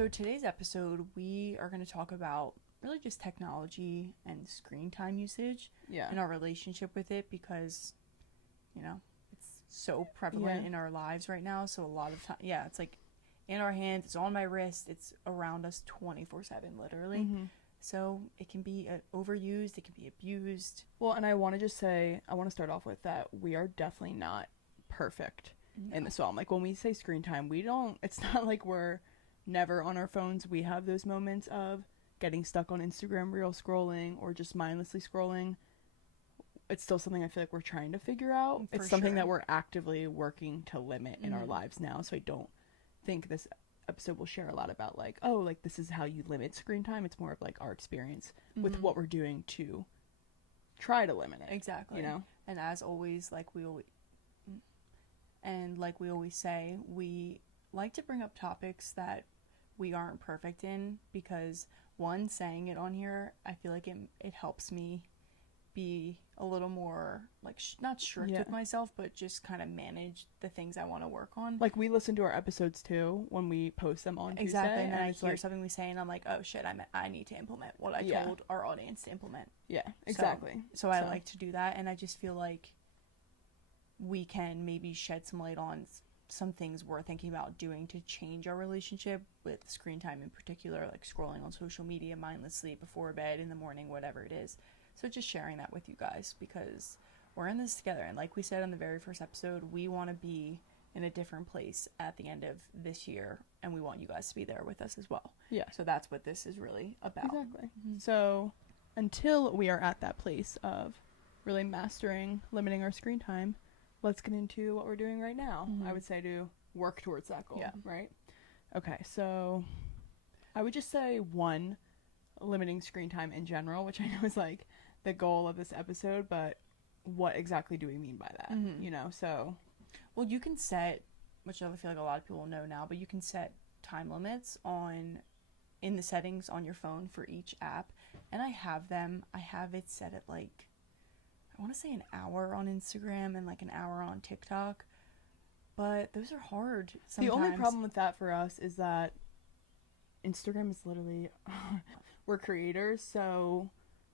So today's episode, we are going to talk about really just technology and screen time usage and our relationship with it because, you know, it's so prevalent in our lives right now. So a lot of time, it's like in our hands, it's on my wrist, it's around us 24/7, literally. Mm-hmm. So it can be overused, it can be abused. Well, and I want to just say, I want to start off with that we are definitely not perfect in this film. Like when we say screen time, it's not like we're never on our phones. We have those moments of getting stuck on Instagram reel scrolling or just mindlessly scrolling. It's still something I feel like we're trying to figure out. It's something that we're actively working to limit in our lives now. So I don't think this episode will share a lot about like, oh, like this is how you limit screen time. It's more of like our experience with what we're doing to try to limit it. Exactly. You know? And as always, like we always say, we like to bring up topics that we aren't perfect in because one, saying it on here, I feel like it helps me be a little more like not strict with myself, but just kind of manage the things I want to work on. Like we listen to our episodes too when we post them on Tuesday, and then I hear something we say and I'm like, oh shit, I need to implement what I told our audience to implement. Yeah, exactly. So I like to do that, and I just feel like we can maybe shed some light on some things we're thinking about doing to change our relationship with screen time in particular, like scrolling on social media mindlessly before bed, in the morning, whatever it is. So just sharing that with you guys because we're in this together. And like we said on the very first episode, we want to be in a different place at the end of this year, and we want you guys to be there with us as well. Yeah. So that's what this is really about. Exactly. Mm-hmm. So until we are at that place of really mastering limiting our screen time, let's get into what we're doing right now. I would say to work towards that goal, right? Okay, so I would just say one, limiting screen time in general, which I know is like the goal of this episode, but what exactly do we mean by that? You know, so... Well, you can set, which I feel like a lot of people know now, but you can set time limits in the settings on your phone for each app, and I have it set at like, I want to say an hour on Instagram and like an hour on TikTok, but those are hard sometimes. The only problem with that for us is that Instagram is literally, we're creators, so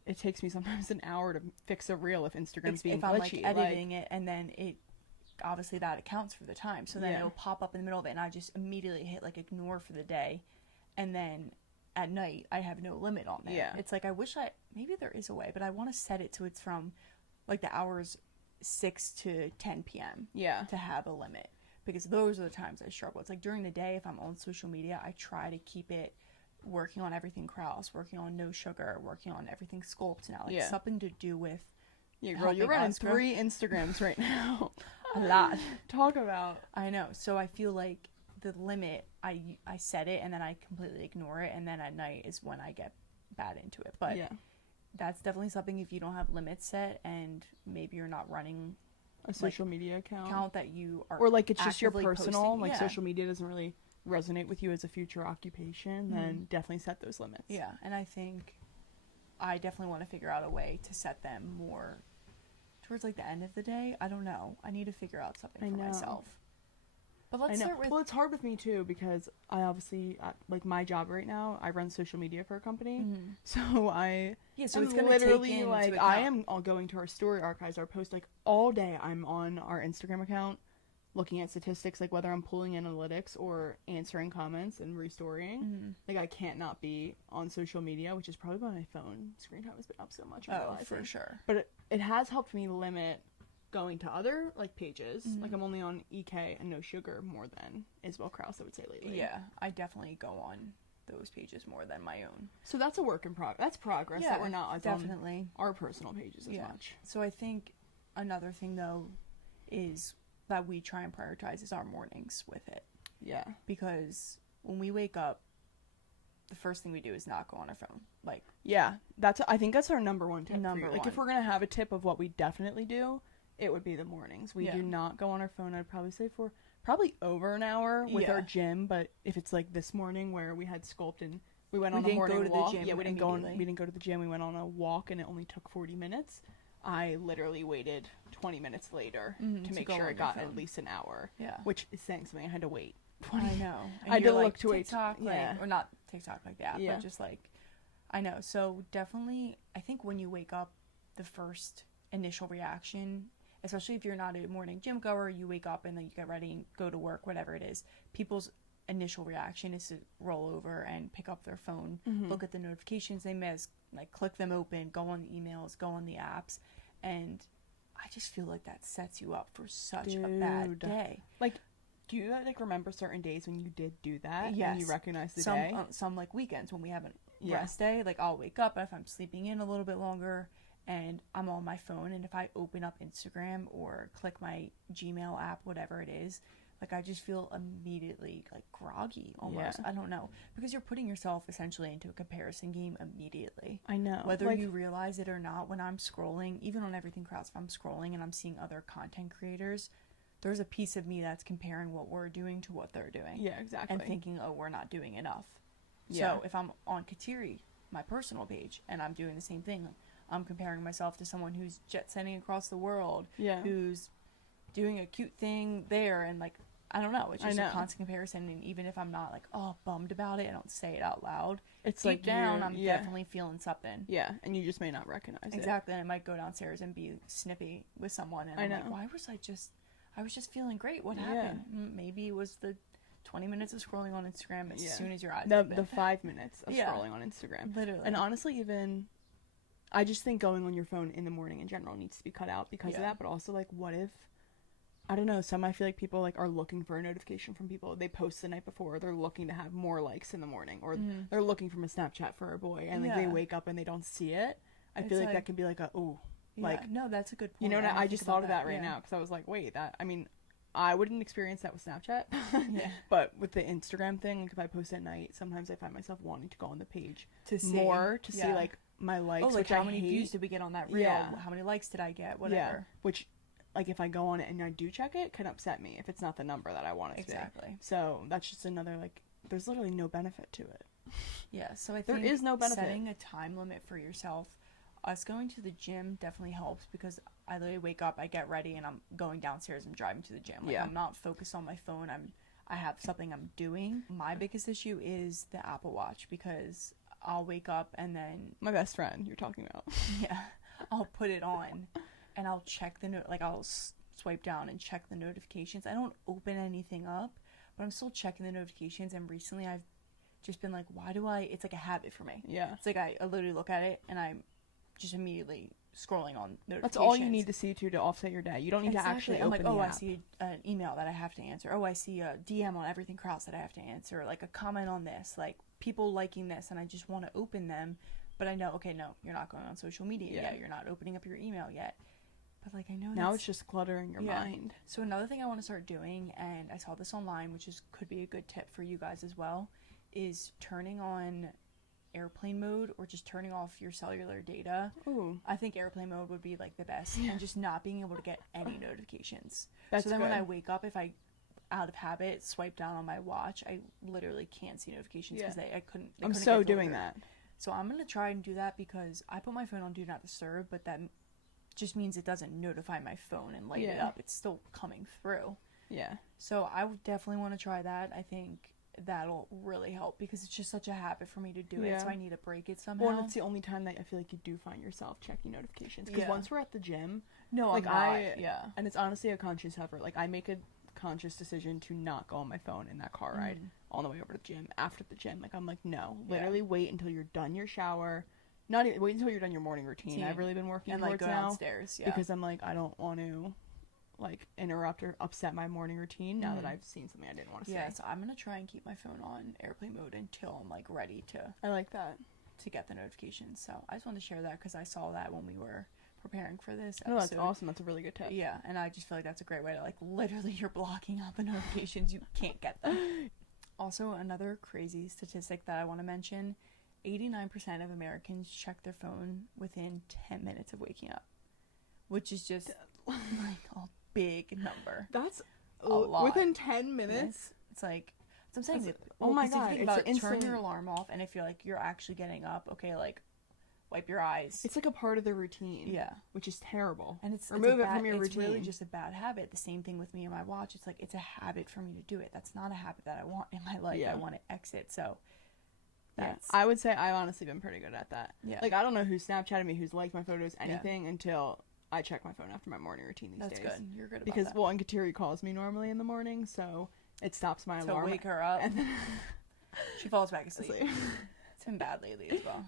it takes me sometimes an hour to fix a reel if Instagram's being glitchy. If I'm like editing it, and then it, obviously that accounts for the time, so then it'll pop up in the middle of it, and I just immediately hit like ignore for the day, and then at night I have no limit on there. Yeah. It's like maybe there is a way, but I want to set it so it's from like the hours 6 to 10 p.m. To have a limit, because those are the times I struggle. It's like during the day, if I'm on social media, I try to keep it working on everything Krause, working on no sugar, working on everything Sculpt now, like something to do with girl, you're running 3 Instagrams right now. A lot. Talk about. I know. So I feel like the limit, I set it and then I completely ignore it, and then at night is when I get bad into it. But that's definitely something, if you don't have limits set and maybe you're not running a social media account that you are, or like it's just your personal posting. Like social media doesn't really resonate with you as a future occupation, then definitely set those limits. Yeah, and I think I definitely want to figure out a way to set them more towards like the end of the day. I don't know. I need to figure out something for myself. But let's start with... Well, it's hard with me too because I obviously, like my job right now, I run social media for a company. So I so it's gonna literally take like, I am all going to our story archives, our post, like all day I'm on our Instagram account looking at statistics, like whether I'm pulling analytics or answering comments and restoring. Like I can't not be on social media, which is probably why my phone screen time has been up so much. For sure. But it has helped me limit going to other like pages. Like I'm only on EK and No Sugar more than Isabel Krause, I would say, lately. Yeah, I definitely go on those pages more than my own. So that's a work in progress. That's progress that we're not definitely on our personal pages as much. So I think another thing though is that we try and prioritize is our mornings with it. Yeah. Because when we wake up, the first thing we do is not go on our phone. Like, I think that's our number one tip. Like if we're gonna have a tip of what we definitely do, it would be the mornings. We do not go on our phone. I'd probably say for probably over an hour with our gym. But if it's like this morning where we had Sculpt and we went on a morning walk. We didn't go to the gym. We went on a walk and it only took 40 minutes. I literally waited 20 minutes later to make sure it got at least an hour. Yeah. Which is saying something. I had to wait 20. I know. And I did like, look to TikTok, like, or not TikTok like that, yeah. but just like, I know. So definitely, I think when you wake up, the first initial reaction, especially if you're not a morning gym goer, you wake up and then you get ready and go to work, whatever it is, people's initial reaction is to roll over and pick up their phone, look at the notifications they missed, like click them open, go on the emails, go on the apps, and I just feel like that sets you up for such a bad day. Like, do you like remember certain days when you did do that? Yes. And you recognize the day? Some like weekends when we have a rest day, like I'll wake up, and if I'm sleeping in a little bit longer and I'm on my phone, and if I open up Instagram or click my Gmail app, whatever it is, like I just feel immediately like groggy almost. I don't know, because you're putting yourself essentially into a comparison game immediately. I know. Whether you realize it or not, when I'm scrolling, even on Everything Crowds, if I'm scrolling and I'm seeing other content creators, there's a piece of me that's comparing what we're doing to what they're doing. Yeah, exactly. And thinking, oh, we're not doing enough. Yeah. So if I'm on Kateri, my personal page, and I'm doing the same thing, I'm comparing myself to someone who's jet setting across the world, who's doing a cute thing there, and like, I don't know, it's just a constant comparison. And even if I'm not like, oh, bummed about it, I don't say it out loud, it's deep like down, I'm definitely feeling something. Yeah, and you just may not recognize it. Exactly, and I might go downstairs and be snippy with someone, and I'm like, why was I was just feeling great. What happened? Maybe it was the 20 minutes of scrolling on Instagram as soon as your eyes open. The 5 minutes of scrolling on Instagram. Literally. And honestly, even, I just think going on your phone in the morning in general needs to be cut out because of that. But also, like, what if, I don't know, I feel like people, like, are looking for a notification from people. They post the night before. They're looking to have more likes in the morning. Or they're looking from a Snapchat for a boy. And, like, they wake up and they don't see it. I feel like that can be, like, like, no, that's a good point. You know, I just thought of that right now because I was like, wait, I mean, I wouldn't experience that with Snapchat, but with the Instagram thing, like if I post at night, sometimes I find myself wanting to go on the page to see like my likes. Oh, like how many views did we get on that reel? How many likes did I get? Whatever. Yeah. Which, like if I go on it and I do check it, can upset me if it's not the number that I want it to be. Exactly. So that's just another, like, there's literally no benefit to it. Yeah. So I think there is no benefit. Setting a time limit for yourself. Us going to the gym definitely helps because I literally wake up, I get ready, and I'm going downstairs and driving to the gym. Like, I'm not focused on my phone. I have something I'm doing. My biggest issue is the Apple Watch because I'll wake up and then... My best friend you're talking about. Yeah. I'll put it on and I'll check I'll swipe down and check the notifications. I don't open anything up, but I'm still checking the notifications, and recently I've just been like, it's like a habit for me. Yeah. It's like I literally look at it and I'm just immediately scrolling on notifications. That's all you need to see to offset your day. You don't need to actually open the app. I see an email that I have to answer. Oh, I see a DM on Everything Cross that I have to answer. Like a comment on this. Like people liking this, and I just want to open them. But I know, okay, no, you're not going on social media yet. You're not opening up your email yet. But like I know now it's just cluttering your mind. So another thing I want to start doing, and I saw this online, which could be a good tip for you guys as well, is turning on airplane mode or just turning off your cellular data. Ooh. I think airplane mode would be like the best, and just not being able to get any notifications. That's so then good. When I wake up, if I out of habit swipe down on my watch, I literally can't see notifications because I couldn't. I'm so doing that. So I'm gonna try and do that because I put my phone on Do Not Disturb, but that just means it doesn't notify my phone and light it up. It's still coming through. Yeah. So I would definitely want to try that. I think that'll really help because it's just such a habit for me to do it, so I need to break it somehow. Well, and it's the only time that I feel like you do find yourself checking notifications because once we're at the gym, like and it's honestly a conscious effort. Like I make a conscious decision to not go on my phone in that car ride on the way over to the gym. After the gym, like I'm like, no, literally wait until you're done your shower. Not even, wait until you're done your morning routine. I've really been working towards go now downstairs, because I'm like, I don't want to like interrupt or upset my morning routine now that I've seen something I didn't want to say. Yeah, so I'm gonna try and keep my phone on airplane mode until I'm like ready to. I like that. To get the notifications. So I just wanted to share that because I saw that when we were preparing for this episode. No, that's awesome. That's a really good tip. Yeah, and I just feel like that's a great way to like literally you're blocking out the notifications. You can't get them. Also, another crazy statistic that I want to mention: 89% of Americans check their phone within 10 minutes of waking up, which is just like a big number. That's a lot. Within 10 minutes? It's like, that's what I'm saying. Oh my God. If you think about turning your alarm off, and if you're like, you're actually getting up, okay, like wipe your eyes. It's like a part of the routine. Yeah. Which is terrible. And it's remove it from your routine. It's really just a bad habit. The same thing with me and my watch. It's like, it's a habit for me to do it. That's not a habit that I want in my life. I want to exit. So that's... I would say I've honestly been pretty good at that. Yeah. Like, I don't know who's Snapchatted me, who's liked my photos, anything, until I check my phone after my morning routine these days. That's good. You're good about because, that. Well, and Kateri calls me normally in the morning, so it stops my alarm. To wake her up. And then she falls back asleep. It's been bad lately as well.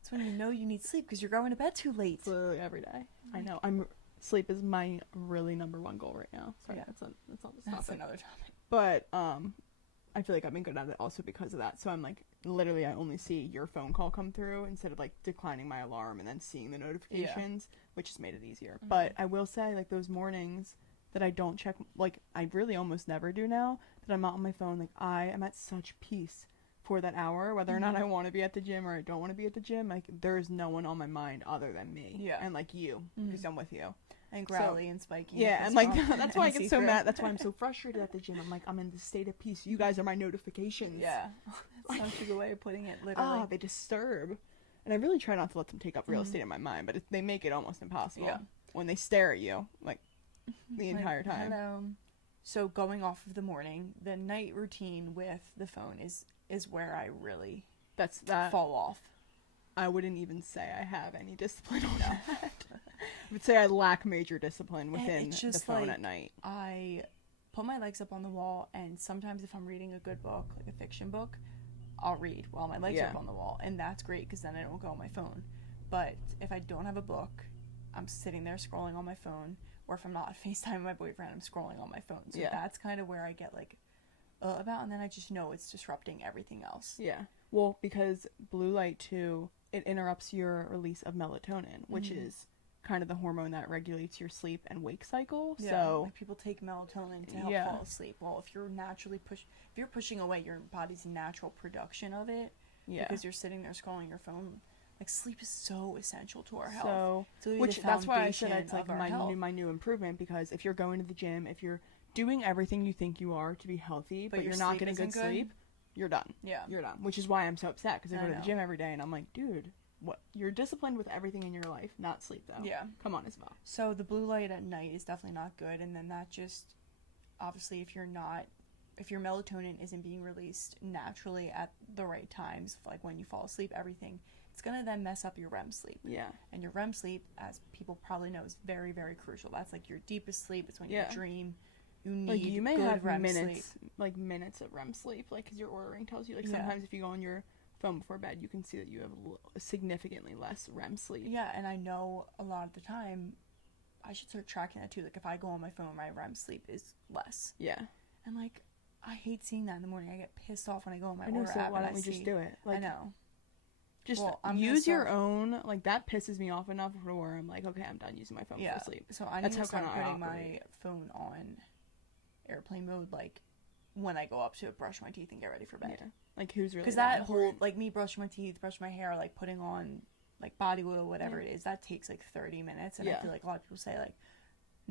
It's when you know you need sleep because you're going to bed too late. Literally every day. I know. Sleep is my really number one goal right now. Sorry, that's not this topic. That's another topic. But I feel like I've been good at it also because of that. So I'm like, literally, I only see your phone call come through instead of like declining my alarm and then seeing the notifications, which has made it easier. Mm-hmm. But I will say, like, those mornings that I don't check, like, I really almost never do now, that I'm not on my phone. Like, I am at such peace for that hour, whether or not I want to be at the gym or I don't want to be at the gym. Like, there's no one on my mind other than me. Yeah. And like you, because I'm with you. And Growly and Spiky. Yeah, and like that's why I get so mad. That's why I'm so frustrated at the gym. I'm like, I'm in the state of peace. You guys are my notifications. Yeah. That's such a good way of putting it, literally. They disturb. And I really try not to let them take up real estate in my mind, but they make it almost impossible when they stare at you, like, the entire time. Hello. So going off of the morning, the night routine with the phone is where I really fall off. I wouldn't even say I have any discipline on that. I would say I lack major discipline within the phone at night. I put my legs up on the wall, and sometimes if I'm reading a good book, like a fiction book, I'll read while my legs are up on the wall, and that's great because then I don't go on my phone. But if I don't have a book, I'm sitting there scrolling on my phone, or if I'm not FaceTiming my boyfriend, I'm scrolling on my phone. So that's kind of where I get like about, and then I just know it's disrupting everything else. Yeah. Well, because blue light too, it interrupts your release of melatonin, which is kind of the hormone that regulates your sleep and wake cycle. Yeah, so like people take melatonin to help fall asleep. Well, if you're naturally if you're pushing away your body's natural production of it, because you're sitting there scrolling your phone, like, sleep is so essential to our health. So that's why I said it's like my new improvement, because if you're going to the gym, if you're doing everything you think you are to be healthy, but you're not getting good sleep, you're done. Yeah. You're done. Which is why I'm so upset, because I go to the gym every day and I'm like, dude, what? You're disciplined with everything in your life, not sleep, though. Yeah. Come on, Isabel. So the blue light at night is definitely not good, and then that just, obviously, if your melatonin isn't being released naturally at the right times, like when you fall asleep, everything, it's going to then mess up your REM sleep. Yeah. And your REM sleep, as people probably know, is very, very crucial. That's like your deepest sleep. It's when you dream. You need like, you may good have REM minutes, sleep. Like minutes of REM sleep, like, because your Oura Ring tells you, like, sometimes if you go on your phone before bed, you can see that you have significantly less REM sleep. Yeah, and I know a lot of the time, I should start tracking that too. Like, if I go on my phone, my REM sleep is less. Yeah. And, like, I hate seeing that in the morning. I get pissed off when I go on my Oura app. Why don't we just do it? Like, I know. Just use your own. Like, that pisses me off enough for where I'm like, okay, I'm done using my phone for sleep. So I need to start putting my phone on airplane mode, like, when I go up to brush my teeth and get ready for bed. Yeah. Like, who's really? Because that whole, like, me brushing my teeth, brushing my hair, like, putting on, like, body oil, whatever it is, that takes, like, 30 minutes. And I feel like a lot of people say, like,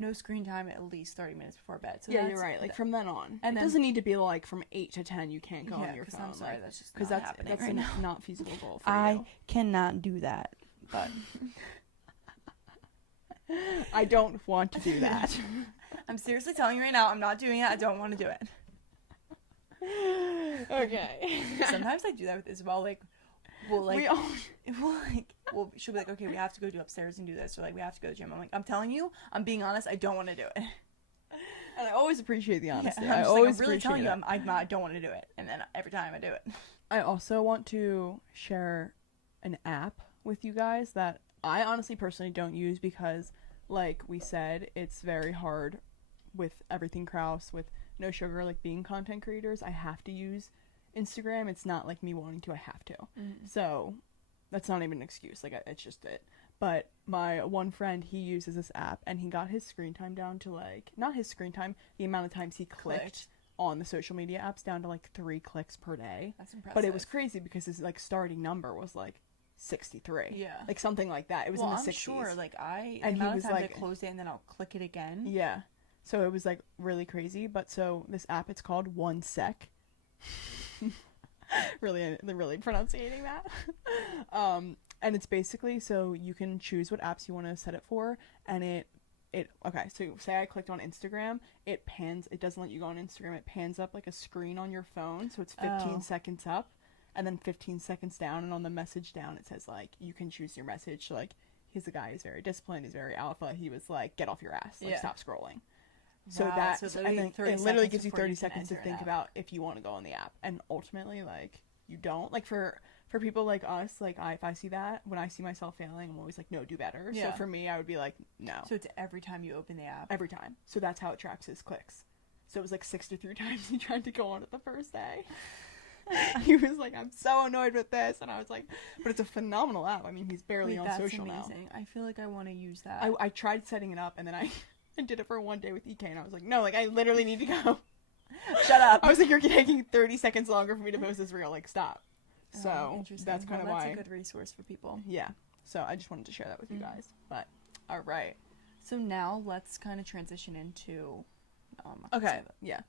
no screen time at least 30 minutes before bed. So you're right. Like, from then on. And it doesn't need to be, like, from 8 to 10 you can't go on your phone. I'm sorry, like, that's just not happening right now. That's not feasible goal for you. I cannot do that, but... I don't want to do that. I'm seriously telling you right now, I'm not doing it. I don't want to do it. Okay. Sometimes I do that with Isabel. Like, she'll be like, okay, we have to go upstairs and do this, or like, we have to go to the gym. I'm like, I'm telling you, I'm being honest, I don't want to do it. And I always appreciate the honesty. Yeah, I'm really telling you, I don't want to do it, and then every time I do it. I also want to share an app with you guys that I honestly personally don't use because, like we said, it's very hard with everything Kraus, with no sugar, like, being content creators. I have to use Instagram. It's not like me wanting to, I have to. So that's not even an excuse. Like, it's just it. But my one friend, he uses this app, and he got his screen time down to, like, not his screen time, the amount of times he clicked on the social media apps down to, like, 3 clicks per day. That's impressive. But it was crazy because his, like, starting number was, like, 63. Yeah. Like, something like that. It was in the 60s. Sure. Like, the amount of times I closed it and then I'll click it again. Yeah. So it was, like, really crazy. But so this app, it's called 1 Sec. They're really pronunciating that. And it's basically, so you can choose what apps you want to set it for, and okay, so say I clicked on Instagram, it doesn't let you go on Instagram, it pans up like a screen on your phone, so it's 15 seconds up, and then 15 seconds down, and on the message down, it says, like, you can choose your message, so, like, he's a guy, he's very disciplined, he's very alpha, he was like, get off your ass, like, stop scrolling. So and then it literally gives you 30 seconds to think about if you want to go on the app, and ultimately, like, you don't, like, for people like us, like, if I see that, when I see myself failing, I'm always like, no, do better. Yeah. So for me, I would be like, no. So it's every time you open the app? Every time. So that's how it tracks his clicks. So it was like 63 times he tried to go on it the first day. He was like, I'm so annoyed with this. And I was like, but it's a phenomenal app. I mean, he's barely on social now. That's amazing. I feel like I want to use that. I tried setting it up, and then I did it for one day with EK, and I was like, no, like, I literally need to go. Shut up. I was like, you're taking 30 seconds longer for me to post this reel. Like, stop. So that's kind of why that's a good resource for people. Yeah. So I just wanted to share that with you guys. But all right. So now let's kind of transition into. Okay. Yeah.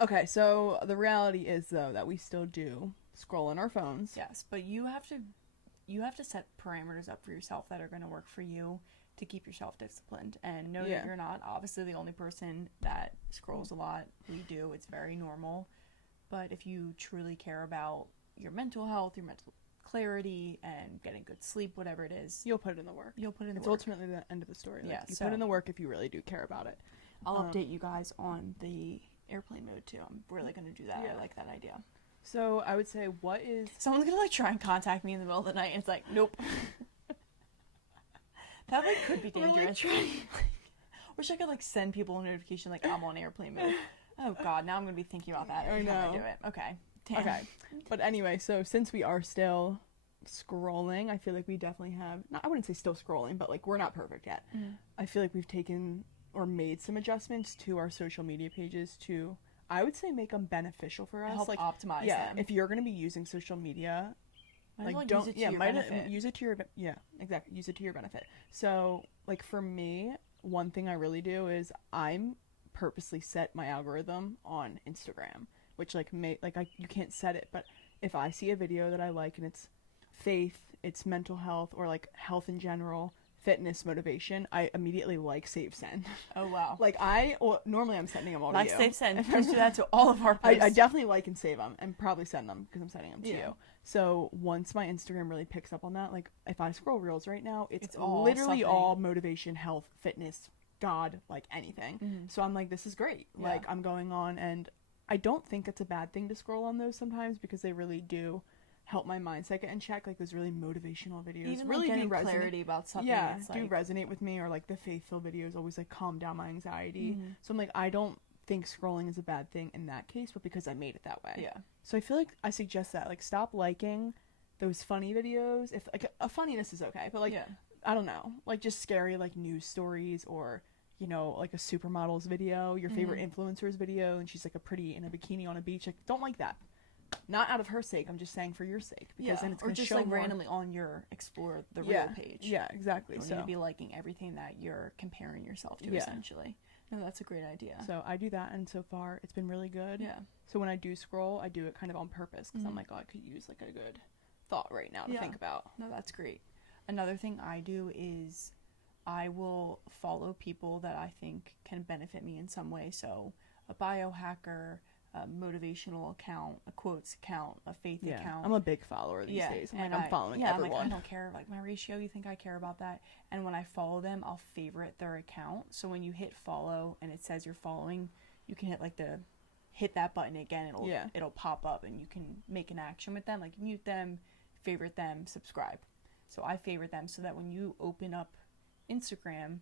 Okay. So the reality is, though, that we still do scroll on our phones. Yes, but you have to set parameters up for yourself that are going to work for you to keep yourself disciplined, and know that you're not obviously the only person that scrolls a lot. We do. It's very normal. But if you truly care about your mental health, your mental clarity, and getting good sleep, whatever it is, you'll put in the work. It's ultimately the end of the story. Yeah, you put in the work if you really do care about it. I'll update you guys on the airplane mode too. I'm really going to do that. I like that idea. So I would say, what is... Someone's going to, like, try and contact me in the middle of the night, and it's like, nope. That, like, could be dangerous. Wish I could, like, send people a notification, like, I'm on airplane mode. Oh, God, now I'm going to be thinking about that every time I do it. Okay. Damn. Okay. But anyway, so since we are still scrolling, I feel like we definitely have... I wouldn't say still scrolling, but, like, we're not perfect yet. Mm-hmm. I feel like we've taken or made some adjustments to our social media pages to, I would say, make them beneficial for us. Help like, optimize them. If you're going to be using social media... use it to your benefit. Use it to your benefit. So, like, for me, one thing I really do is I'm purposely set my algorithm on Instagram, which, like, you can't set it, but if I see a video that I like and it's faith, it's mental health, or, like, health in general, fitness, motivation, I immediately like, save, send. Oh, wow. Like, normally I'm sending them all to you. Like, save, send. Please do that to all of our posts. I definitely like and save them, and probably send them, because I'm sending them to you. So once my Instagram really picks up on that, like, if I scroll reels right now, it's literally all motivation, health, fitness, God, like, anything. Mm-hmm. So I'm like, this is great. Yeah. Like, I'm going on, and I don't think it's a bad thing to scroll on those sometimes, because they really do help my mindset get in check. Like, those really motivational videos even really like, do resonate. Clarity about something. Yeah, it's do like... resonate with me, or, like, the faith-filled videos always, like, calm down my anxiety. Mm-hmm. So I'm like, I don't think scrolling is a bad thing in that case, but because I made it that way. Yeah. So I feel like I suggest that, like, stop liking those funny videos. If, like, a funniness is okay, but, like, I don't know, like, just scary, like, news stories, or, you know, like, a supermodel's video, your favorite influencer's video, and she's, like, a pretty in a bikini on a beach. Like, don't like that. Not out of her sake, I'm just saying for your sake, because then it's going to show, or just, like, randomly on your Explore the Real page. Yeah, exactly. You don't need to be liking everything that you're comparing yourself to, essentially. No, that's a great idea. So I do that, and so far it's been really good. Yeah. So when I do scroll, I do it kind of on purpose, because I'm like, oh, I could use, like, a good thought right now to think about. No, that's great. Another thing I do is I will follow people that I think can benefit me in some way. So a biohacker, a motivational account, a quotes account, a faith account. I'm a big follower these days. I'm following everyone. I'm like, I don't care, like, my ratio, you think I care about that? And when I follow them, I'll favorite their account. So when you hit follow and it says you're following, you can hit that button again. It'll pop up, and you can make an action with them, like mute them, favorite them, subscribe. So I favorite them so that when you open up Instagram,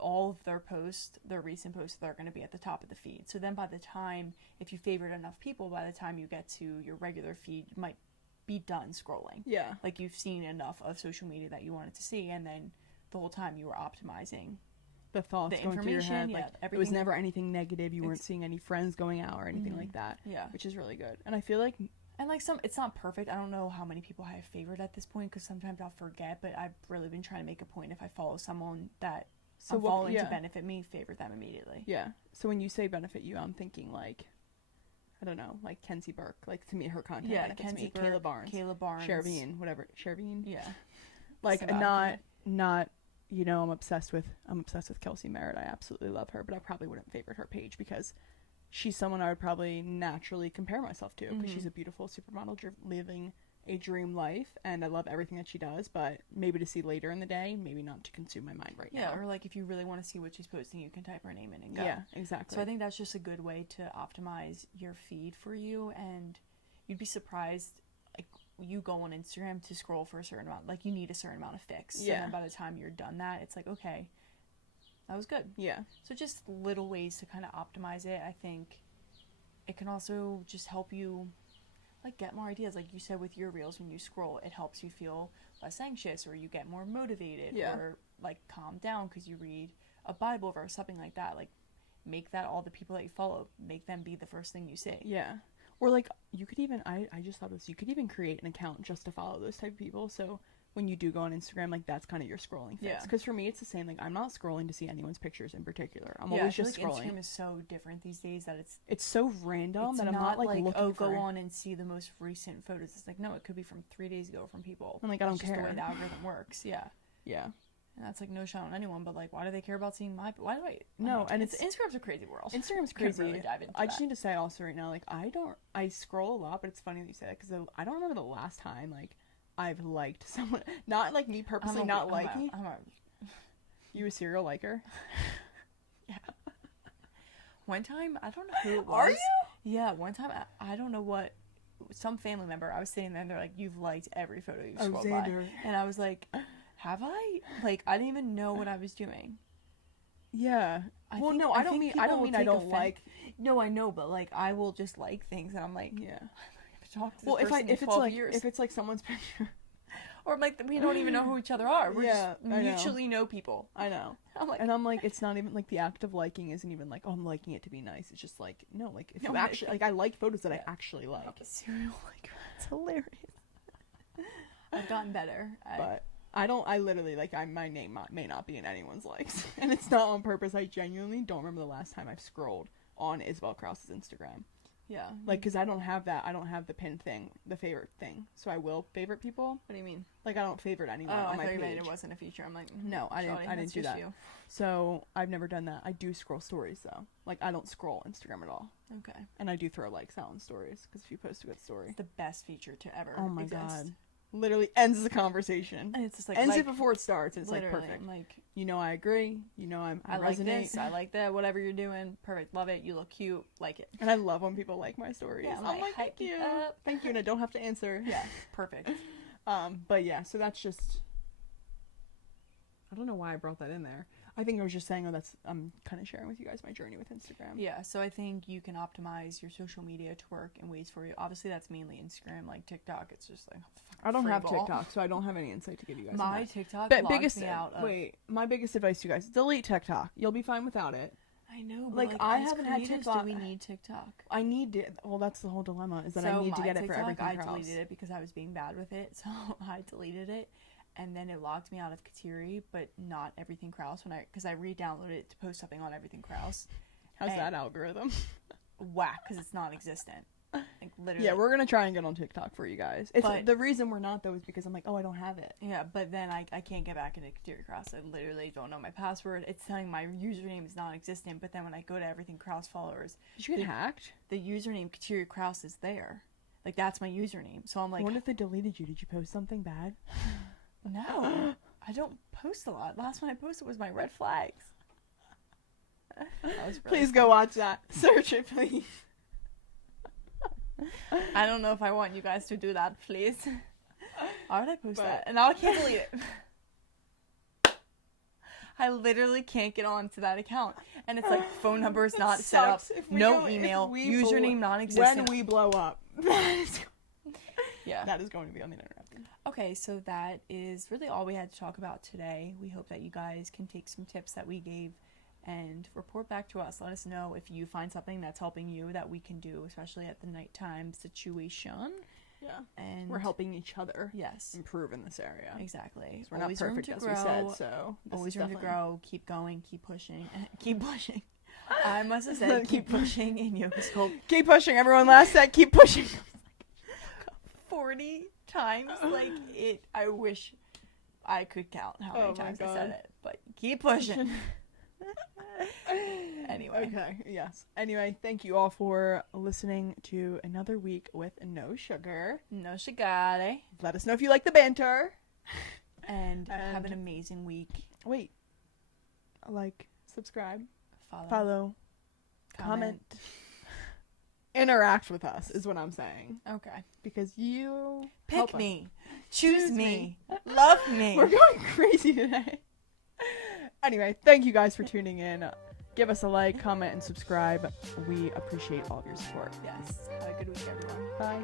all of their posts, their recent posts, they're going to be at the top of the feed. So then by the time, if you favorite enough people, by the time you get to your regular feed, you might be done scrolling. Yeah. Like, you've seen enough of social media that you wanted to see, and then the whole time you were optimizing the thoughts going through your head. Like, it was never anything negative. You weren't seeing any friends going out or anything like that. Yeah. Which is really good. And I feel like... And, like, it's not perfect. I don't know how many people I have favored at this point, because sometimes I'll forget, but I've really been trying to make a point, if I follow someone that I'm following to benefit me, favorite them immediately. Yeah. So when you say benefit you, I'm thinking, like, I don't know, like Kenzie Burke. Like, to me, her content benefits me. Kenzie Burke, Kayla Barnes. Shervine, whatever. Shervine? Yeah. Like, not, you know, I'm obsessed with Kelsey Merritt. I absolutely love her, but I probably wouldn't favorite her page because she's someone I would probably naturally compare myself to because she's a beautiful supermodel living a dream life, and I love everything that she does, but maybe to see later in the day, maybe not to consume my mind right now. Yeah, or like if you really want to see what she's posting, you can type her name in and go. Yeah, exactly. So I think that's just a good way to optimize your feed for you, and you'd be surprised, like, you go on Instagram to scroll for a certain amount, like, you need a certain amount of fix. Yeah. And then by the time you're done that, it's like, okay, that was good. Yeah. So just little ways to kind of optimize it. I think it can also just help you, like, get more ideas. Like you said with your reels, when you scroll, it helps you feel less anxious, or you get more motivated, or like calm down because you read a Bible verse, something like that. Like, make that all the people that you follow, make them be the first thing you see. Yeah. Or like, you could even, I just thought this, you could even create an account just to follow those type of people. So when you do go on Instagram, like, that's kind of your scrolling fix. Because for me, it's the same. Like, I'm not scrolling to see anyone's pictures in particular. I'm always just scrolling. Instagram is so different these days that it's so random that I'm not like looking go on and see the most recent photos. It's like, no, it could be from 3 days ago from people. I'm like, I don't care. Just the way the algorithm works. Yeah. Yeah. And that's like no shot on anyone, but like, why do they care about seeing why do I? No, and Instagram's a crazy world. Instagram's crazy. Really dive into I just need to say also right now, like, I scroll a lot, but it's funny that you say that because I don't remember the last time like I've liked someone, not like me purposely not liking. You a serial liker? Yeah. One time, I don't know who it was. Are you? Yeah, one time, I don't know what, some family member, I was sitting there and they're like, you've liked every photo you've scrolled by. And I was like, have I? Like, I didn't even know what I was doing. Yeah. I don't mean I don't like. No, I know, but like, I will just like things and I'm like, yeah. Talk to this person in 12 years. If it's like someone's picture, or like we don't even know who each other are. We're just mutually know people. I know. I'm like, it's not even like the act of liking isn't even like, oh, I'm liking it to be nice. It's just like, no, like if you actually like, I like photos that I actually like. Like a serial liker. It's hilarious. I've gotten better. But I literally like my name may not be in anyone's likes, and it's not on purpose. I genuinely don't remember the last time I've scrolled on Isabel Krause's Instagram. Yeah. Like, because I don't have that. I don't have the pin thing, the favorite thing. So I will favorite people. What do you mean? Like, I don't favorite anyone on my page. It wasn't a feature. I'm like, no, I didn't do that. So I've never done that. I do scroll stories, though. Like, I don't scroll Instagram at all. Okay. And I do throw likes out on stories, because if you post a good story. It's the best feature to ever Oh, my exist. God. Literally ends the conversation. And it's just like... Ends it before it starts. It's like, perfect. I'm like... You know, I agree. You know, I resonate. Like this. I like that. Whatever you're doing. Perfect. Love it. You look cute. Like it. And I love when people like my stories. Yeah, I'm like, thank you. Thank you. And I don't have to answer. Yeah. Perfect. But yeah, so that's just... I don't know why I brought that in there. I think I was just saying, I'm kind of sharing with you guys my journey with Instagram. Yeah, so I think you can optimize your social media to work in ways for you. Obviously, that's mainly Instagram. Like TikTok, it's just like I don't have TikTok, so I don't have any insight to give you guys. My TikTok logs me out of... my biggest advice to you guys: delete TikTok. You'll be fine without it. I know, but like I haven't had TikTok. Do we need TikTok? I need it. Well, that's the whole dilemma. Is that I need to get it for everything else. I deleted it because I was being bad with it, so I deleted it. And then it locked me out of Kateri, but not Everything Krause because I re-downloaded it to post something on Everything Krause. How's that algorithm? Whack, because it's non-existent. Like, literally. Yeah, we're gonna try and get on TikTok for you guys. The reason we're not though is because I'm like, oh, I don't have it. Yeah, but then I can't get back into Kateri Krause. I literally don't know my password. It's telling my username is non-existent, but then when I go to Everything Krause followers, did you get hacked? The username Kateri Krause is there. Like, that's my username. So I'm like, I wonder if they deleted you. Did you post something bad? No, I don't post a lot. Last one I posted was my red flags. Please go watch that. Search it, please. I don't know if I want you guys to do that, please. Why would I post that? And now I can't delete it. I literally can't get on to that account. And it's like, phone number is not set up, no email, username non-existent. When we blow up. Yeah. That is going to be on the internet. Okay, so that is really all we had to talk about today. We hope that you guys can take some tips that we gave and report back to us. Let us know if you find something that's helping you that we can do, especially at the nighttime situation. Yeah. And we're helping each other improve in this area. Exactly. We're not perfect, as we said, so always room to grow. Keep going. Keep pushing. Keep pushing. I must have said keep pushing in yoga school. Keep pushing, everyone. Last set, keep pushing. 40 times. Like, I wish I could count how many times I said it, but keep pushing. Anyway. Okay, yes. Anyway, thank you all for listening to another week with No Sugar. No Sugar. Let us know if you like the banter. And have an amazing week. Wait. Like, subscribe, follow, comment. Interact with us is what I'm saying. Okay. Because you pick me. Choose me. Love me. We're going crazy today. Anyway, thank you guys for tuning in. Give us a like, comment, and subscribe. We appreciate all of your support. Yes. Have a good week, everyone. Bye.